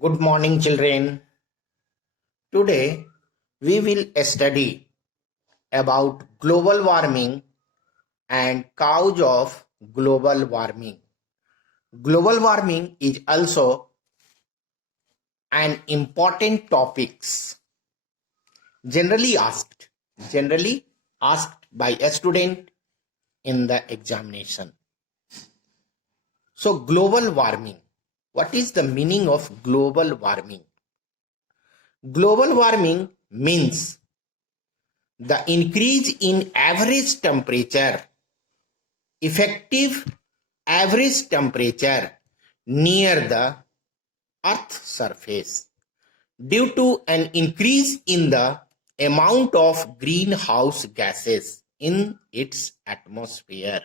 Good morning, children. Today we will study about global warming and cause of global warming. Global warming is also an important topics generally asked, generally asked by a student in the examination. So global warming. What is the meaning of global warming? Global warming means the increase in average temperature, effective average temperature near the Earth's surface due to an increase in the amount of greenhouse gases in its atmosphere.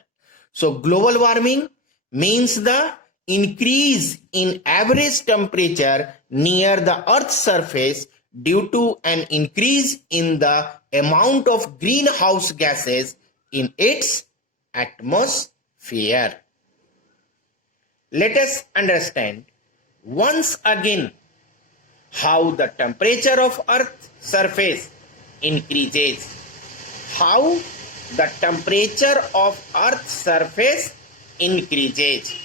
So global warming means the increase in average temperature near the Earth's surface due to an increase in the amount of greenhouse gases in its atmosphere. Let us understand once again how the temperature of Earth's surface increases. How the temperature of Earth's surface increases.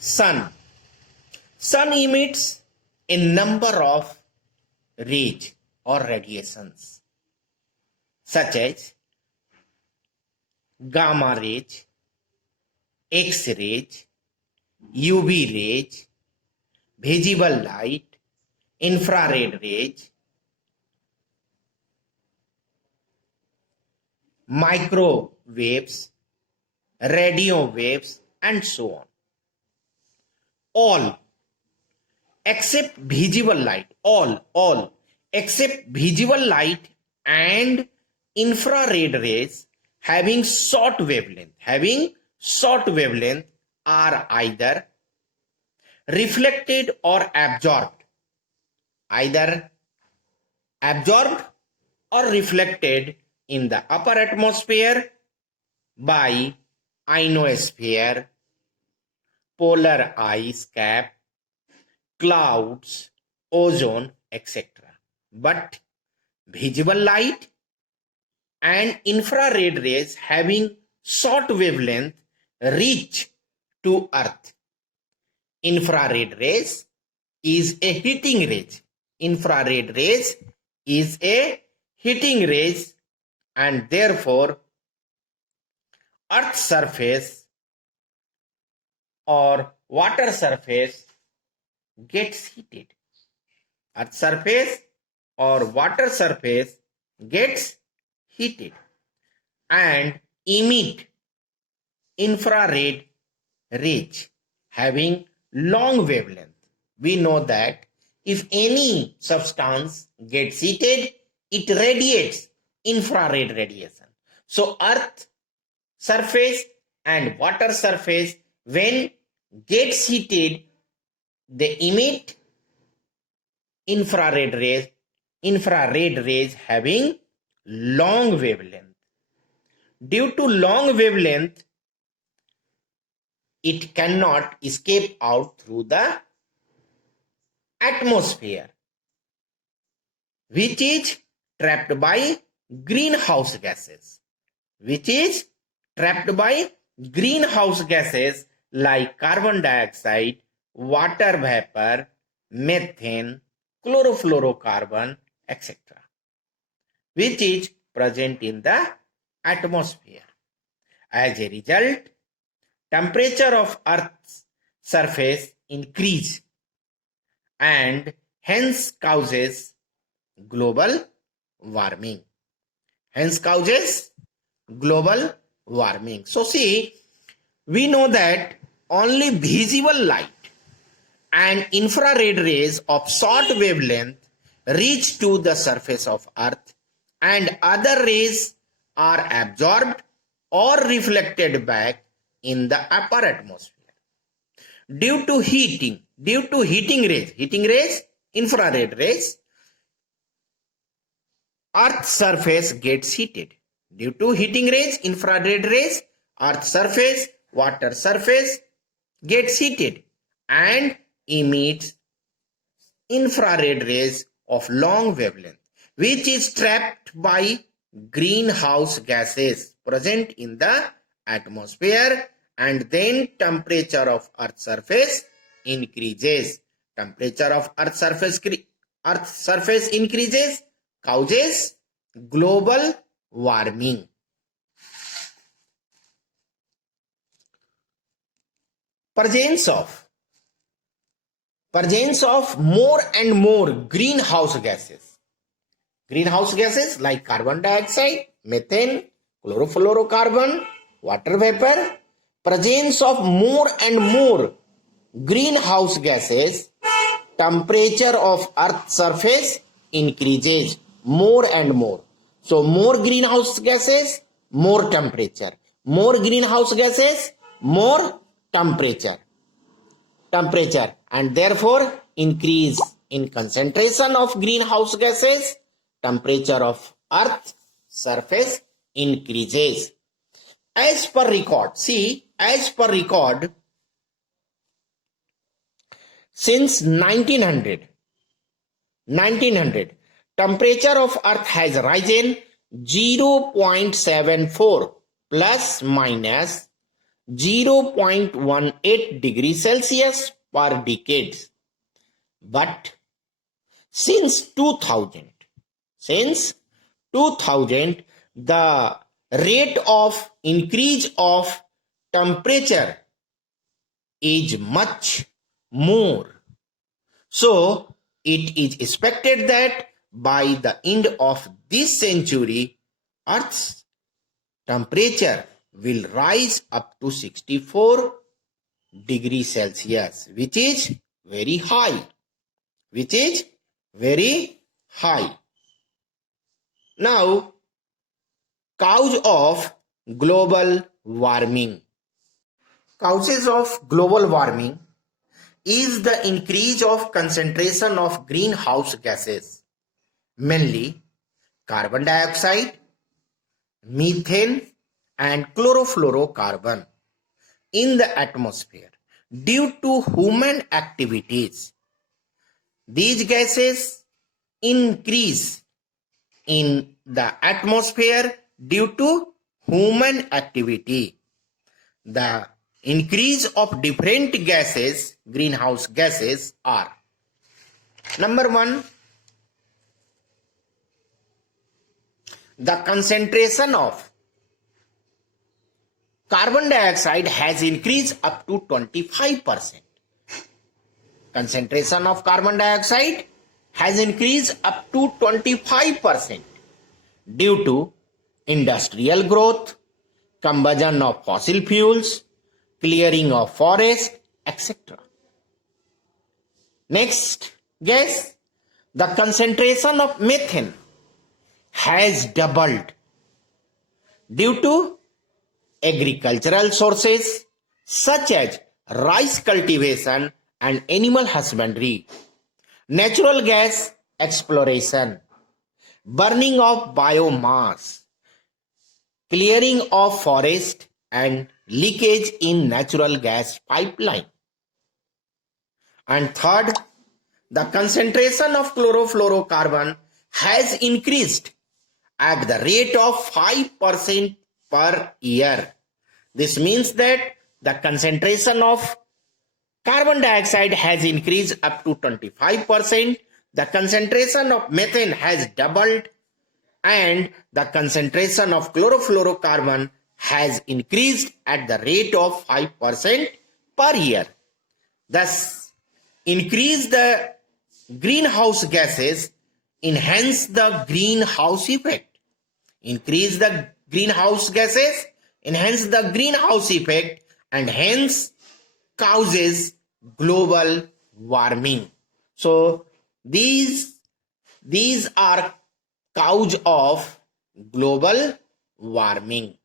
Sun emits a number of rays or radiations such as gamma rays, X-rays, UV rays, visible light, infrared rays, microwaves, radio waves, and so on. All except visible light, all except visible light and infrared rays having short wavelength are either reflected or absorbed, or reflected in the upper atmosphere by ionosphere, polar ice cap, clouds, ozone, etc. But visible light and infrared rays having short wavelength reach to Earth. Infrared rays is a heating rays. Infrared rays is a heating rays, and therefore Earth's surface or water surface gets heated. Earth's surface or water surface gets heated and emit infrared rays having long wavelength. We know that if any substance gets heated, it radiates infrared radiation. So Earth surface and water surface, when gets heated, they emit infrared rays having long wavelength. Due to long wavelength, it cannot escape out through the atmosphere, which is trapped by greenhouse gases, like carbon dioxide, water vapor, methane, chlorofluorocarbon, etc., which is present in the atmosphere. As a result, temperature of Earth's surface increase and hence causes global warming. So see, we know that only visible light and infrared rays of short wavelength reach to the surface of Earth, and other rays are absorbed or reflected back in the upper atmosphere. Due to heating rays, infrared rays, Earth's surface gets heated. Due to heating rays, infrared rays, Earth's surface, water surface gets heated, and emits infrared rays of long wavelength, which is trapped by greenhouse gases present in the atmosphere, and then temperature of Earth's surface increases. Temperature of Earth's surface increases, causes global warming. Presence of more and more greenhouse gases. Greenhouse gases like carbon dioxide, methane, chlorofluorocarbon, water vapor. Presence of more and more greenhouse gases, temperature of Earth's surface increases more and more. So more greenhouse gases, more temperature. More greenhouse gases, more temperature, and therefore increase in concentration of greenhouse gases, temperature of Earth's surface increases. As per record, since 1900, temperature of Earth has risen 0.74 plus minus 0.18 degrees Celsius per decade. But since 2000, the rate of increase of temperature is much more. So it is expected that by the end of this century, Earth's temperature will rise up to 64 degrees Celsius, which is very high. Now, cause of global warming. Causes of global warming is the increase of concentration of greenhouse gases, mainly carbon dioxide, methane, and chlorofluorocarbon in the atmosphere due to human activities. These gases increase in the atmosphere due to human activity. The increase of different gases, greenhouse gases, are: number one, the concentration of carbon dioxide has increased up to 25%. Concentration of carbon dioxide has increased up to 25% due to industrial growth, combustion of fossil fuels, clearing of forests, etc. Next gas, the concentration of methane has doubled due to agricultural sources such as rice cultivation and animal husbandry, natural gas exploration, burning of biomass, clearing of forest, and leakage in natural gas pipeline. And third, the concentration of chlorofluorocarbon has increased at the rate of 5% per year. This means that the concentration of carbon dioxide has increased up to 25%, the concentration of methane has doubled, and the concentration of chlorofluorocarbon has increased at the rate of 5% per year. Thus, increase the greenhouse gases, enhance the greenhouse effect. Increase the greenhouse gases, enhance the greenhouse effect, and hence causes global warming. So these are cause of global warming.